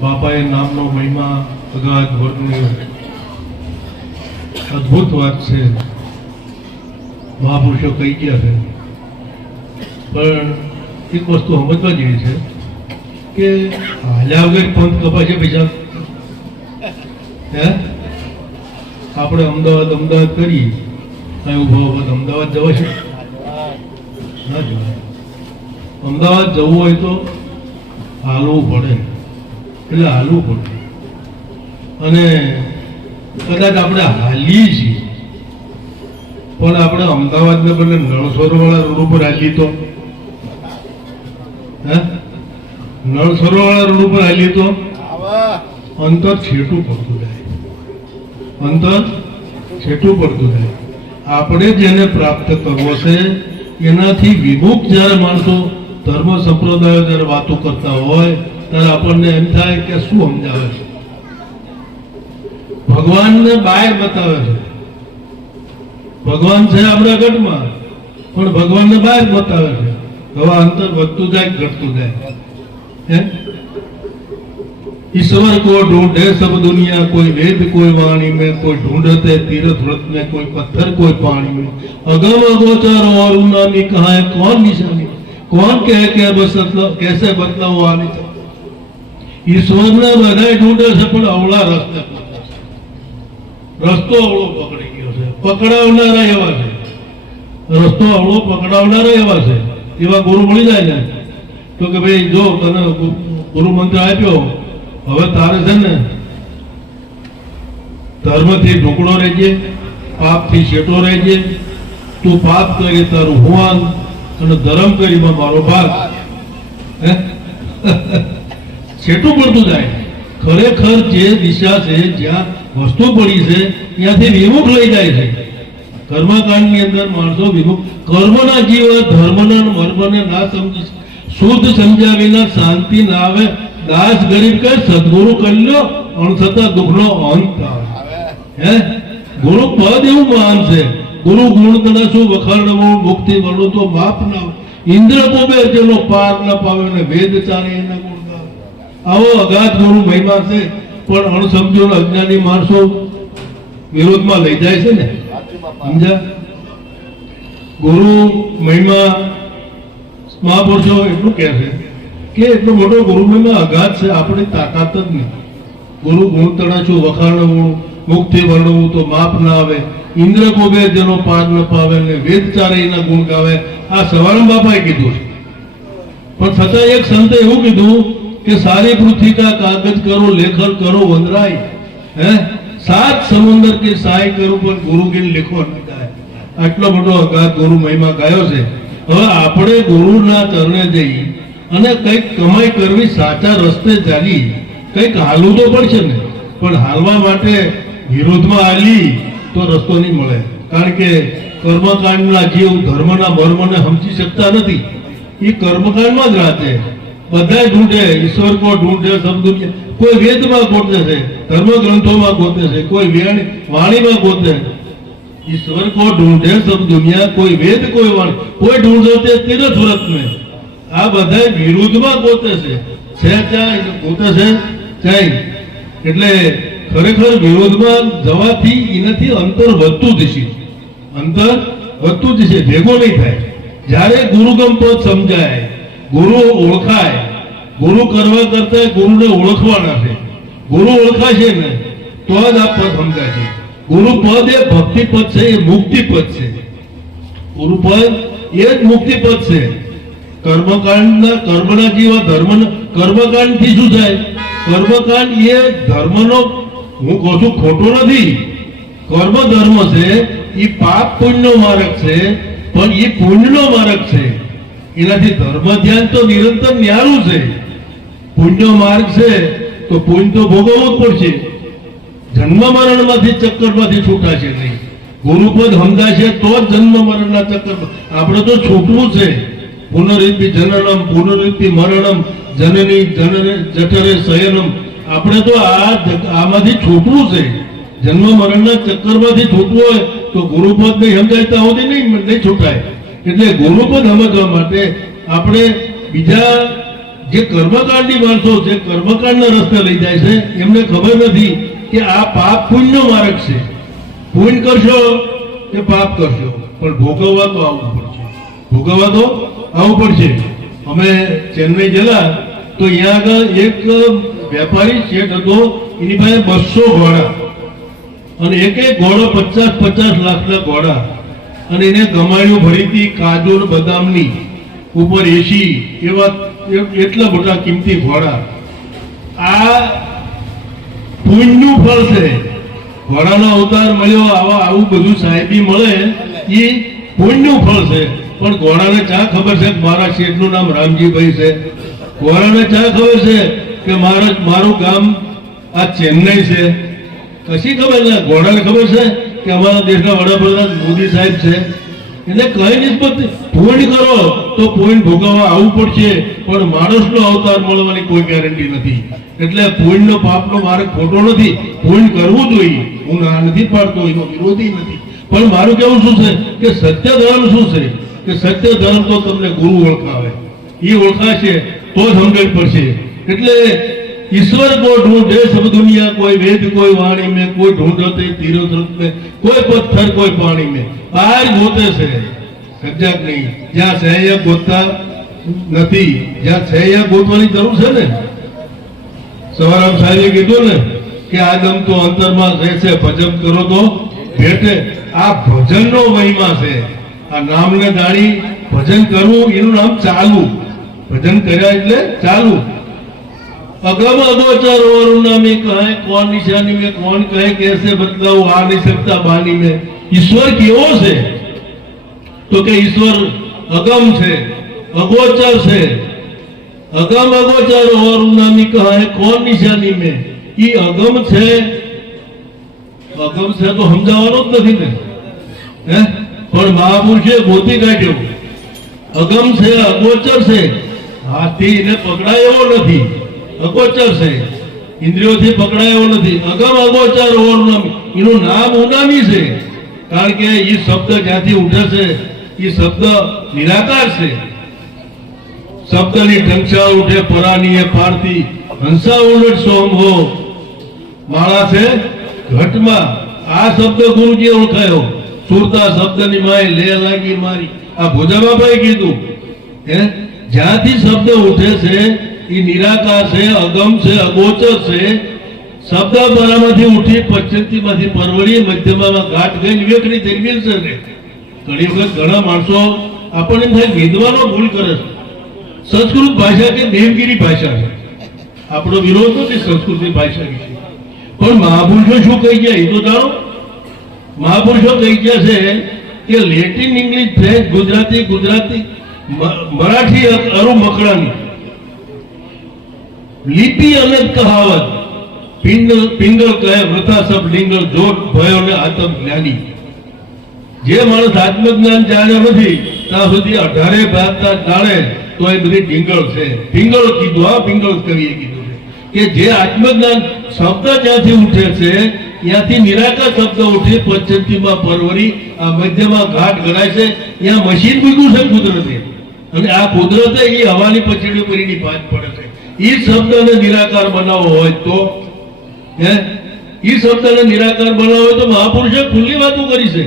બાપાએ નામનો મહિમા અગાધ વર્ણ્યો. અદભુત વાત છે. મહાપુરુષો કહી ગયા છે, પણ એક વસ્તુ સમજવા જેવી છે કે હાલ્યા વગર પંથ કપાશે પૈસા. હે આપણે અમદાવાદ કરી ઉભા અમદાવાદ જવાશે? ના જવાય. અમદાવાદ જવું હોય તો હાલવું પડે, એટલે હાલવું પડે. અને કદાચ આપણે હાલીએ છીએ, પણ આપણે અમદાવાદને બદલે નળસરોવાળા રોડ ઉપર હાલીએ તો નળસરોવાળા રોડ ઉપર હાલીએ તો અંતર છેટું પડતું જાય, અંતર છેટું પડતું જાય. આપણે જેને પ્રાપ્ત કરવો છે એનાથી વિમુખ જ્યારે માણસો ધર્મ સંપ્રદાયો જયારે વાતો કરતા હોય ત્યારે આપણને એમ થાય કે શું સમજાવે છે. ભગવાનને બહાર બતાવે છે. ભગવાન છે આપણા ગઢમાં, પણ ભગવાનને બહાર બતાવે છે. હવે અંતર વધતું જાય, ઘટતું જાય. ईश्वर को ढूंढे सब दुनिया, कोई वेद कोई वाणी में, कोई ढूंढते तीर्थ व्रत में, कोई पत्थर कोई पानी में. अगम अगोचर और उन्नामी कहाँ है कौन निशानी, कौन कहे के बस कैसे बदलाव आने चाहिए. ईश्वर ने बधाई ढूंढे છે, પણ અવળા રસ્તે રસ્તો અવળો પકડી ગયો છે. પકડાવનારા એવા છે, રસ્તો અવળો પકડાવનારા એવા છે. એવા ગુરુ મળી જાય ને તો કે ભાઈ જો તને ગુરુ મંત્ર આપ્યો, હવે તારે છે ને ધર્મથી ઢોકળો રહેજે, પાપથી શેટો રહેજે. તું પાપ કરી તારું હુવાન અને ધર્મ કરી મારો ભાગ. છેટું પડતું જાય. ખરેખર જે દિશા છે, જ્યાં વસ્તુ પડી છે ત્યાંથી વિમુખ લઈ જાય છે. કર્મકાંડની અંદર માણસો વિમુખ, કર્મના જીવ ધર્મના મર્મને ના સમજી, શુદ્ધ સમજ્યા વિના શાંતિ ના આવે. દાસ ગરીબ કે સદગુરુ કલ્યો અણછતા દુઃખનો અંત આવે. ગુરુ પદ એવું મહાન છે. ગુરુ ગુણ તણસું વખાણવું, મુક્તિ વળું તો માપ ના. ઇન્દ્ર પોબે જેનો પાર ન પાવે ને વેદ ચારે એના ગુણ ગાવે. આવો અગાધ ગુરુ મહિમા છે, પણ અણસમજો અજ્ઞાની માણસો વિરોધમાં લઈ જાય છે ને. સમજ્યા? ગુરુ મહિમા મહાપુરુષો એટલું કહે છે કે એટલો મોટો ગુરુ મહિમા અગાધ છે, આપણી તાકાત જ નહીં. ગુરુ ગુણ તણાચું વખાણવું, મુક્તિ વર્ણવું તો માપ ના આવે. ઇન્દ્ર કોબે જેનો પાર ન પાવે ને વેદ ચારે એના ગુણ ગાવે. આ સવારમ બાપાએ કીધું છે. પણ છતાં એક સંતે એવું કીધું કે સારી પૃથ્વી કા કાગજ કરો, લેખન કરો વંદરાય. સાત સમુદ્ર કે સહાય કરું પણ ગુરુ ગીન લેખો ન જાય. આટલો મોટો અગાધ ગુરુ મહિમા ગાયો છે. હવે આપણે ગુરુના ચરણે જઈ અને કંઈક કમાઈ કરવી, સાચા રસ્તે ચાલી કંઈક હાલવું તો પડશે ને. પણ હાલવા માટે વિરોધમાં હાલી તો રસ્તો નહીં મળે. કારણ કે કર્મકાંડના જીવ ધર્મના મર્મને સમજી શકતા નથી. એ કર્મકાંડમાં જ રાતે બધા ઢૂંઢે. ઈશ્વર કો ઢૂંઢે સબ દુનિયા, કોઈ વેદમાં ગોતે છે, ધર્મ ગ્રંથોમાં ગોતે છે, કોઈ વાણીમાં ગોતે. ઈશ્વર કો ઢૂંઢે સબ દુનિયા, કોઈ વેદ કોઈ વાણી, કોઈ ઢૂંઢતે તીર્થ વ્રત में. આ બધા વિરુદ્ધમાં ગોતે છે. ગોતે છે ચાઈ. એટલે ખરેખર વિરોધમાં જવાથી એનાથી અંતર વધતું જશે. અંતર વધતું જશે, ભેગો નહીં થાય. જ્યારે ગુરુગમ પદ સમજાય, ગુરુ ઓળખાય, ગુરુ કરવા કરતા ગુરુને ઓળખવાના છે. ગુરુ ઓળખાશે ને તો જ આ પદ સમજાશે. ગુરુ પદ એ ભક્તિ પદ છે, એ મુક્તિ પદ છે. ગુરુ પદ એ જ મુક્તિ પદ છે. કર્મકાંડના કર્મના જીવ ધર્મના કર્મકાંડ થી શું થાય? કર્મકાંડ એ ધર્મનો, હું કહું છું ખોટો નથી, કર્મ ધર્મ છે. એ પાપ પુણ્યનો માર્ગ છે, પણ એ પુણ્યનો માર્ગ છે. એનાથી ધર્મ ધ્યાન તો નિરંતર ન્યારું છે. પુણ્યનો માર્ગ છે તો પુણ્ય તો ભોગવવું જ પડશે. જન્મ મરણમાંથી ચક્કરમાંથી છૂટાશે નહીં. ગુરુપદ સમજાશે તો જ જન્મ મરણના ચક્કર. આપણે તો છૂટવું છે. પુનરીતિ જનનમ પુનરીતિ મરણમ જનની જઠરે શયનમ. આપણે તો આમાંથી છૂટવું છે. જન્મ મરણના ચક્કરમાંથી છૂટવું હોય તો ગુરુપદ નહીં સમજાય સુધી નહીં છૂટાય. એટલે ગુરુપદ સમજવા માટે આપણે બીજા જે કર્મકાંડી માણસો છે, કર્મકાંડના રસ્તે લઈ જાય છે, એમને ખબર નથી કે આ પાપ પુણ્યનો માર્ગ છે. પુણ્ય કરશો કે પાપ કરશો, પણ ભોગવવા તો આવવું પડશે. ભોગવવા તો આવવું પડશે. અમે ચેન્નઈ ગયેલા તો અહીંયા આગળ એક વેપારી શેઠ હતો, એની પાસે 200 ઘોડા, અને એક ઘોડો 50-50 લાખના ઘોડા, અને એને ગમાણીઓ ભરી હતી કાજુ બદામની, ઉપર એસી, એવા એટલા મોટા કિંમતી ઘોડા. આ પુણ્યનું ફળ છે. ઘોડાનો અવતાર મળ્યો, આવું બધું સાહેબી મળે, એ પુણ્યનું ફળ છે. પણ ઘોડાને ચા ખબર છે કે મારા શેઠનું નામ રામજીભાઈ છે? ઘોડાને ચા ખબર છે કે મારું ગામ આ ચેન્નઈ છે? કશી ખબર ના. ઘોડાને ખબર છે કે અમારા દેશના વડાપ્રધાન મોદી સાહેબ છે? એને કઈ નિસ્બત. પુણ્ય કરો તો પુણ્ય ભોગવવા આવવું પડશે, પણ માણસનો અવતાર મળવાની કોઈ ગેરંટી નથી. એટલે પુણ્યનો પાપનો માર્ગ ખોટો નથી. પુણ્ય કરવું જોઈએ, હું ના નથી પાડતો, એનો વિરોધી નથી. પણ મારું કેવું શું છે કે સત્ય ધર્મ શું છે કે સત્ય ધર્મ તો તમને ગુરુ ઓળખાવે, એ ઓળખાશે તો જ સમજણ પડશે. એટલે ईश्वर को ढूंढे सब दुनिया, कोई वेद कोई वाणी में, कोई ढूंढते तीर्थ में, कोई पत्थर कोई पानी में. बाहर गोते से સજાગ નહીં. જ્યાં સહ્ય ગોતતા નથી, જ્યાં સહ્ય ગોતવાની જરૂર છે ને. સવારામ સાહેબે કીધું ને કે આદમ તો અંતરમાં રહેશે, ભજન કરો તો ભેટે. આ ભજનનો મહિમા છે. આ નામને જાણી ભજન કરવું, એનું નામ ચાલવું. ભજન કર્યા એટલે ચાલવું. अगम अगोचर और में कहे कौन निशानी में, कौन कहे कैसे बदलाव, आ नहीं सकता बानी में. ईश्वर केवो से तो के ईश्वर अगम से, अगोचर से. अगम अगोचर और में कहे कौन निशानी में. ये अगम से, अगम से तो समझावानो ज नहीं ने, पण महापुरुषे गोती काढ्यो. अगम से अगोचर से, हाथी ने पकड़ाय एवो नहीं, अगोचर से, इंद्रियों से पकड़ाया नहीं. अगम अगोचर और एनु नाम उनामी से, कारण के ये शब्द ज्यांथी उठे से, ये शब्द निराकार से. शब्द नी टंक्षा उठे परानी पारती, हंसा उलट सोम हो माळा से घटमा. आ शब्द गुरुजी ओळखायो. सुरता शब्द नी माय ले लागी मारी. आ भोजाबाबाए कीधुं ज्यांथी शब्द उठे से ये निराकार से, अगम से, अगोचर से. शब्द बरामाथी उठी पश्चिमथी माथी परवड़ी मध्यमां घाट गई विवेकनी तेरवील से रे. घणी वखत घणा माणसो आपणे एम थाय विद्वानो भूल करे. संस्कृत भाषा के देवगिरी भाषा है. આપણો વિરોધ નથી સંસ્કૃતની ભાષા વિશે, પણ મહાપુરુષો શું કહી ગયા એ તો જાણો. મહાપુરુષો કહી ગયા છે કે Latin, English, French, Gujarati, Marathi, અરુ મકડાની लिपि अलग कहावत. पिंगल कहे वृथा सब लिंगल, जोट भयो ने आत्म ज्ञानी. जे माणस आत्मज्ञान जाणे નથી ત્યાં સુધી 18 ભાગતા જાણે તો એ બધી ઢીંગળ છે. પિંગળ કીધું, આ પિંગળ કવિએ કીધું છે કે જે આત્મજ્ઞાન શબ્દ જ્યાંથી ઉઠે છે ત્યાંથી નિરાકાર શબ્દ ઉઠી પશ્ચિમમાં પરવરી આ મધ્યમાં ઘાટ ગણાય છે. ત્યાં મશીન મૂક્યું છે કુદરતે, અને આ કુદરતે એ હવાની પછીડી પરીની ભાત પડે છે. એ શબ્દને નિરાકાર બનાવવો હોય તો, એ શબ્દને નિરાકાર બનાવવો હોય તો મહાપુરુષે ખુલ્લી વાતો કરી છે.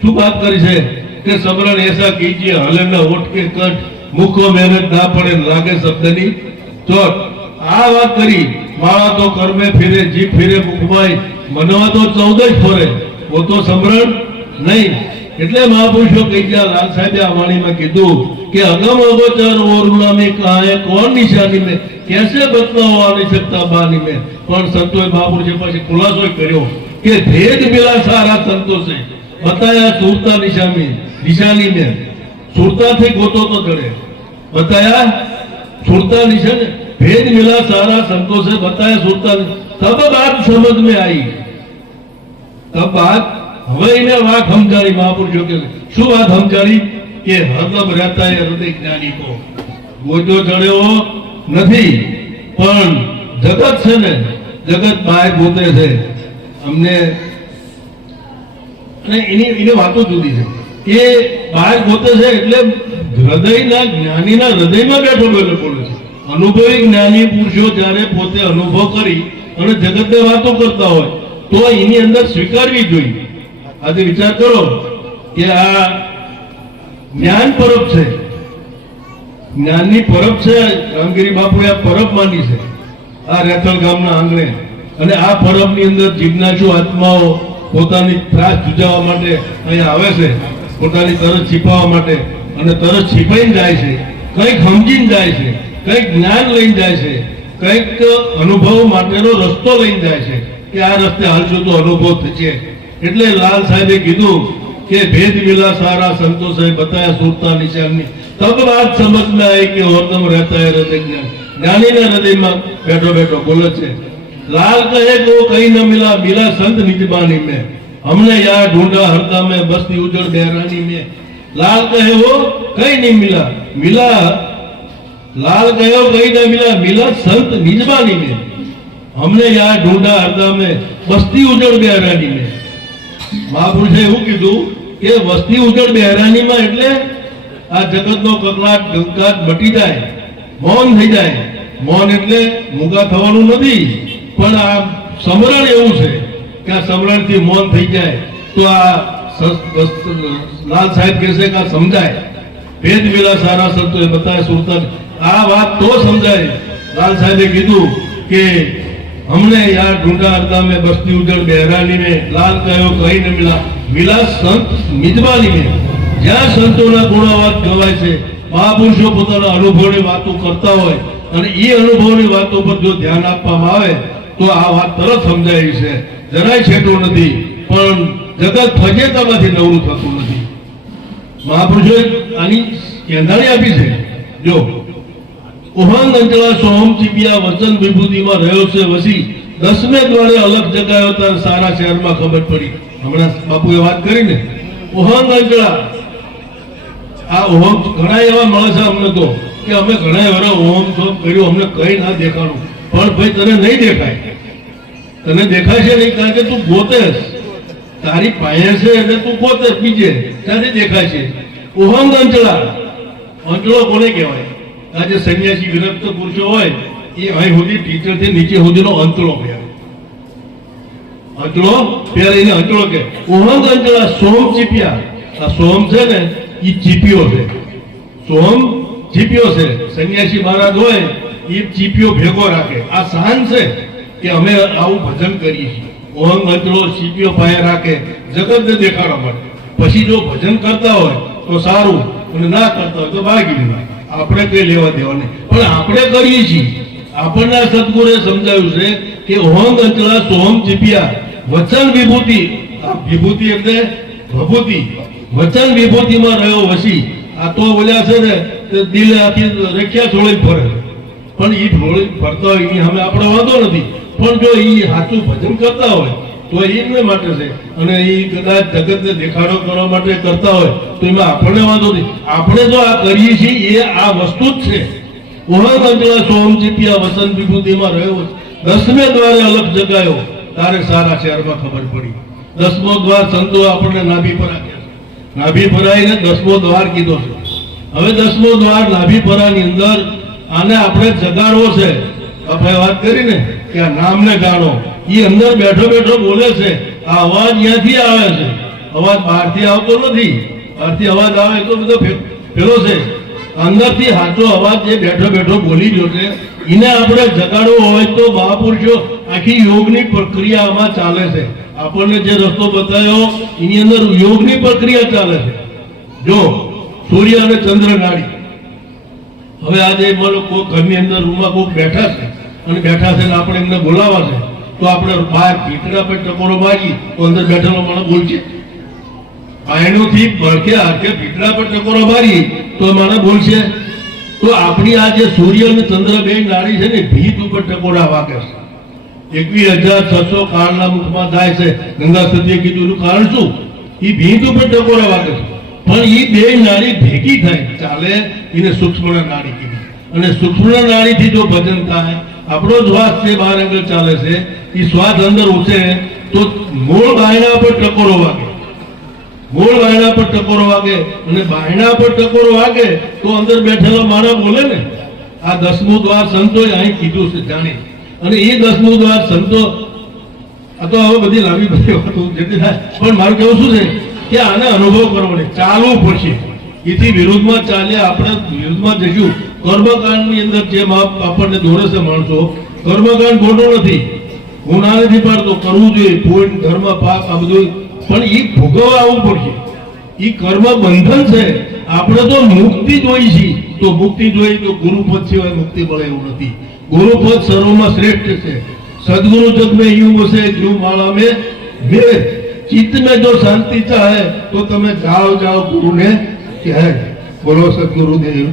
શું વાત કરી છે કે સમરણ એસા કીજીએ હલે ન ઓઠ કે કટ, મુખો મહેનત ના પડે લાગે શબ્દની ચોટ. આ વાત કરી. માળા તો કર્મે ફિરે, જીભ ફિરે મુખમાં, મનવા તો 14 જ ફરે, वो तो સમરણ નહીં. એટલે મહાપુરુષો કહી ગયા. લાલ સાહેબે આ વાણીમાં કીધું कि अगम अगोचर और में कहा है कौन निशानी में, कैसे बदलाव आ नहीं सकता बानी में. पर संतों महापुरुषे पास खुलासो कर्यो कि भेद मिला सारा संतों से, बताया सुरता निशानी में. सुरता थे गोतो तो चढ़े, बताया सुरता निशानी. भेद मिला सारा संतों से, बताया सुरता. तब बात समझ में आई. तब बात હવે એને વાત સમજાવી મહાપુરુષો કે શું વાત સમજાવી કે હરદમ રહેતા એ હૃદય જ્ઞાની કો ગોજો ચડ્યો નથી, પણ જગત છે ને, જગત બહાર ગોતે છે અમને. અને એની વાતો જુદી છે. એ બહાર ગોતે છે એટલે હૃદયના જ્ઞાનીના હૃદયમાં બેઠો બોલે છે, અનુભવી જ્ઞાની પુરુષો જ્યારે પોતે અનુભવ કરી અને જગતને વાતો કરતા હોય તો એની અંદર સ્વીકારવી જોઈએ. આજે વિચાર કરો કે આ જ્ઞાન પરબ છે, જ્ઞાનની પરબ છે. રામગીરી બાપુએ આ પરબ માની છે આ રેથલ ગામના આંગણે. અને આ પરબની અંદર જિજ્ઞાસુ આત્માઓ પોતાની ત્રાસ જુજાવવા માટે અહીંયા આવે છે, પોતાની તરસ છીપાવવા માટે. અને તરસ છીપાઈને જાય છે, કંઈક સમજીને જાય છે, કંઈક જ્ઞાન લઈને જાય છે, કંઈક અનુભવ માટેનો રસ્તો લઈને જાય છે કે આ રસ્તે હાલશો તો અનુભવ થશે. એટલે લાલ સાહેબે કીધું કે ભેદ મિલા સારા સંતો સાહેબ બતાયા સુરતા નિશાનની તબ વાત સમજ में आई कि हरदम रहता है हृदय ज्ञान. જ્ઞાનીના હૃદયમાં બેઠો બેઠો બોલે છે. लाल कहे को कहीं न मिला, मिला संत निजबानी में, हमने यहाँ ढूंढा हरदा में बस्ती उजड़ बहरानी में. लाल कहे वो कहीं नहीं मिला, मिला लाल कहे वो कहीं न मिला, मिला संत निजबानी में, हमने यहाँ ढूंढा हरदा में बस्ती उजड़ बहरानी में. મહાપુરુષે એવું કીધું કે વસ્તી ઉજળ બહેરાનીમાં એટલે આ જગતનો કકળાટ ગંકાટ મટી જાય, મૌન થઈ જાય. મૌન એટલે મૂંગા થવાનું નથી, પણ આ સમરણ એવું છે કે આ સમરણથી મૌન થઈ જાય તો આ લાલ સાહેબ કહેશે કે આ સમજાય. ભેદ મિલા સારા સંતોએ બતાવ્યા સુરતા, આ વાત તો સમજાય. લાલ સાહેબે કીધું કે हमने यहाँ ढूंढा हरदा में बस्ती उजड़ बहरानी में, लाल कहो कहीं न मिला, मिला संत निजबानी में. જ્યાં સંતોના ગુણાવાદ ગવાય છે, મહાપુરુષો પોતાના અનુભવની વાતો કરતા હોય અને એ અનુભવની વાતો પર જો ધ્યાન આપવામાં આવે તો આ વાત તરત સમજાય છે. જરાય છેટું નથી, પણ જગત ફજેતામાંથી નવરું થતું નથી. મહાપુરુષોએ આની કેંધાણી આપી છે. જો ઉહંગ અંચળા સોહમ ચીપિયા વચન વિભૂતિમાં રહ્યો છે વસી, 10મે દ્વારે અલગ જગાયો તાર સારા શહેરમાં ખબર પડી. હમણાં બાપુએ વાત કરી ને ઉહંગ અંચળા, આ ઓહમ ઘણા એવા મળે છે અમને તો કે અમે ઘણા એવા ઓહમ સોમ કર્યું, અમને કઈ ના દેખાડું. પણ ભાઈ તને નહીં દેખાય, તને દેખાય છે નહીં, કારણ કે તું ગોતે, તારી પાસે છે એટલે તું ગોતે બીજે ત્યાંથી દેખાય છે. ઉહંગ અંચળા, અંચળો કોને કહેવાય? આજે સંન્યાસી વિરક્ત પુરુષો હોય એ અહીં સુધી ટીચર થી નીચે સુધીનો અંચળો પહેરે, અંચળો પહેરીને અંચળો કે ઉહંગ અંચળા સોમ ચીપિયા. આ સોમ છે ને એ ચીપિયો છે, સોમ ચીપિયો છે. સંન્યાસી મહારાજ હોય એ ચીપિયો ભેગો રાખે. આ શાન છે કે અમે આવું ભજન કરીએ છીએ. ઉહંગ અંચળો ચીપિયો પાસે રાખે જગતને દેખાડવા માટે. પછી જો ભજન કરતા હોય તો સારું, અને ના કરતા હોય તો ભાગી ના. આપણે કઈ લેવા દેવા નહીં, પણ આપણે કરીએ છીએ. આપણને સદગુરુએ સમજાવ્યું છે કે ઓહંગ અંચળા સોહમ ચીપિયા વચન વિભૂતિ. આ વિભૂતિ એટલે ભભૂતિ, વચન વિભૂતિમાં રહ્યો વસી. આ તો બોલ્યા છે ને દિલ આખી રેખ્યા છોડી ફરે, પણ એ છોડી ફરતા હોય એની સામે આપણે વાંધો નથી. પણ જો એ સાચું ભજન કરતા હોય તો એમને માટે છે, અને એ કદાચ જગતને દેખાડો કરવા માટે કરતા હોય તો એમાં આપણને વાંધો નથી. આપણે જો આ કરીએ છીએ એ આ વસ્તુ જ છે. ઉહંગ અંચળા સોહમ ચીપિયા વસન વિભૂતિમાં રહ્યો, 10મે દ્વારે અલગ જગાયો તારે સારા શહેરમાં ખબર પડી. 10મો દ્વાર સંતો આપણને નાભી પરા કહે છે. નાભી પરાઈને 10મો દ્વાર કીધો છે. હવે 10મો દ્વાર નાભી પરાની અંદર આને આપણે જગાડવો છે. આપણે વાત કરી ને કે આ નામને ગાણો, એ અંદર બેઠો બેઠો બોલે છે. આ અવાજ અહીંયાથી આવે છે, અવાજ બહારથી આવતો નથી. બહારથી અવાજ આવે તો બધો પેલો છે, અંદરથી સાચો અવાજ જે બેઠો બેઠો બોલી રહ્યો છે એને આપણે જગાડવો હોય તો મહાપુરુષો આખી યોગની પ્રક્રિયામાં ચાલે છે. આપણને જે રસ્તો બતાવ્યો એની અંદર યોગની પ્રક્રિયા ચાલે છે. જો સૂર્ય અને ચંદ્ર નાડી, હવે આજે માનો કોઈ ઘરની અંદર રૂમમાં કોઈ બેઠા છે અને બેઠા છે ને આપણે એમને બોલાવા છે તો આપણે બહાર ભીતરા પર ટકોરો મારી તો અંદર બેઠેલો માણસ બોલશે. પાયણોથી ભડકે હાથે ભીતરા પર ટકોરો મારી તો માણસ બોલશે. તો આપણી આ જે સૂર્ય અને ચંદ્ર બે નાડી છે ને ભીત ઉપર ટકોરા વાગે છે. 21,600 કાળના મુખમાં થાય છે. ગંગા સતીએ કીધું એનું કારણ શું? એ ભીત ઉપર ટકોરા વાગે છે. પણ એ બે નાડી ભેગી થાય ચાલે એને સૂક્ષ્મ નાડી કીધી. અને સૂક્ષ્મ નાડીથી જો ભજન થાય, આપણો શ્વાસ જે બહાર આગળ ચાલે છે એ શ્વાસ અંદર ઉછે તો મૂળ બાયણા પર ટકોરો વાગે, મૂળ બાયણા પર ટકોરો વાગે. અને બાયણા પર ટકોરો વાગે તો અંદર બેઠેલો માણસ બોલે ને આ 10મું દ્વાર સંતોએ અહીં કીધું છે જાણી, અને એ 10મું દ્વાર સંતો, આ તો હવે બધી લાંબી બધી વાતો જેટલી થાય, પણ મારું કહેવું શું છે કે આને અનુભવ કરવો નહીં, ચાલવું પડશે. એથી વિરોધમાં ચાલ્યા આપણે વિરોધમાં જઈશું. કર્મકાંડની અંદર જે માપ આપણને દોરે છે માણસો, કર્મકાંડ ખોટો નથી, હું ના નથી પાડતો, કરવું જોઈએ, પુણ્ય ધર્મ પાપ આ બધું, પણ એ ભોગવવા આવવું પડશે. એ કર્મ બંધન છે. આપણે તો મુક્તિ જોઈ છીએ, તો મુક્તિ જોઈ તો ગુરુપદ સિવાય મુક્તિ મળે એવું નથી. ગુરુપદ સર્વમાં શ્રેષ્ઠ છે. સદગुरु जग में यूं बसे यूं माला में मेरे चित्त में जो शांति चाहे तो તમે જાઓ જાઓ ગુરુને કહે. બોલો સદગુરુદેવ.